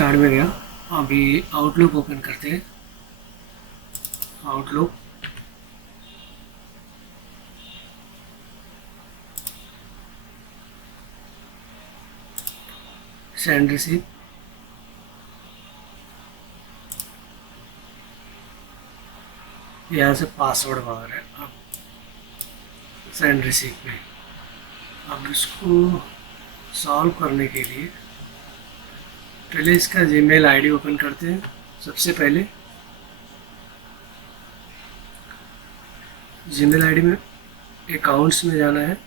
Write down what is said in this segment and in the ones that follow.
Start में गया। अभी आउटलुक ओपन करते हैं। आउटलुक, सेंड रिसीव, यहाँ से पासवर्ड मांग रहे हैं अब सेंड रिसीव में। अब इसको सॉल्व करने के लिए पहले इसका जीमेल आईडी ओपन करते हैं। सबसे पहले जीमेल आईडी में अकाउंट्स में जाना है।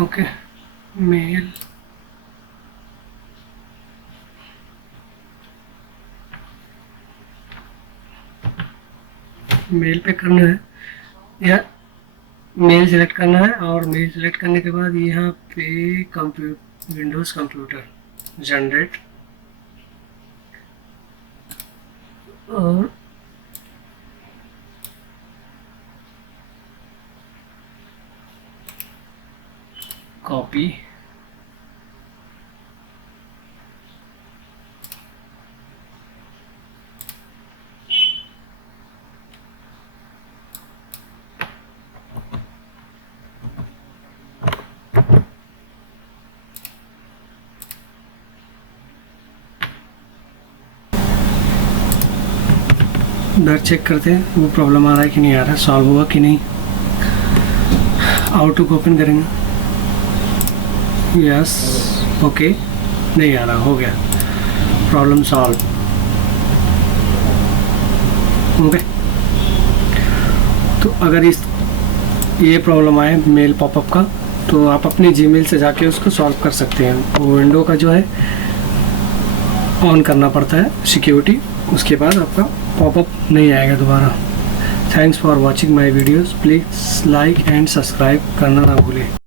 ओके, मेल मेल पे करना है या मेल सेलेक्ट करना है, और मेल सेलेक्ट करने के बाद यहाँ पे विंडोज़ कंप्यूटर जनरेट और कॉपी, इधर चेक करते हैं वो प्रॉब्लम आ रहा है कि नहीं आ रहा है, सॉल्व हुआ कि नहीं। आउटलुक ओपन करेंगे, यस, ओके, नहीं आ रहा, हो गया, प्रॉब्लम सॉल्व। ओके, तो अगर ये प्रॉब्लम आए मेल पॉपअप का, तो आप अपने जीमेल से जाके उसको सॉल्व कर सकते हैं। वो विंडो का जो है ऑन करना पड़ता है सिक्योरिटी, उसके बाद आपका पॉपअप नहीं आएगा दोबारा। Thanks for watching my videos, please like and subscribe करना ना भूलें।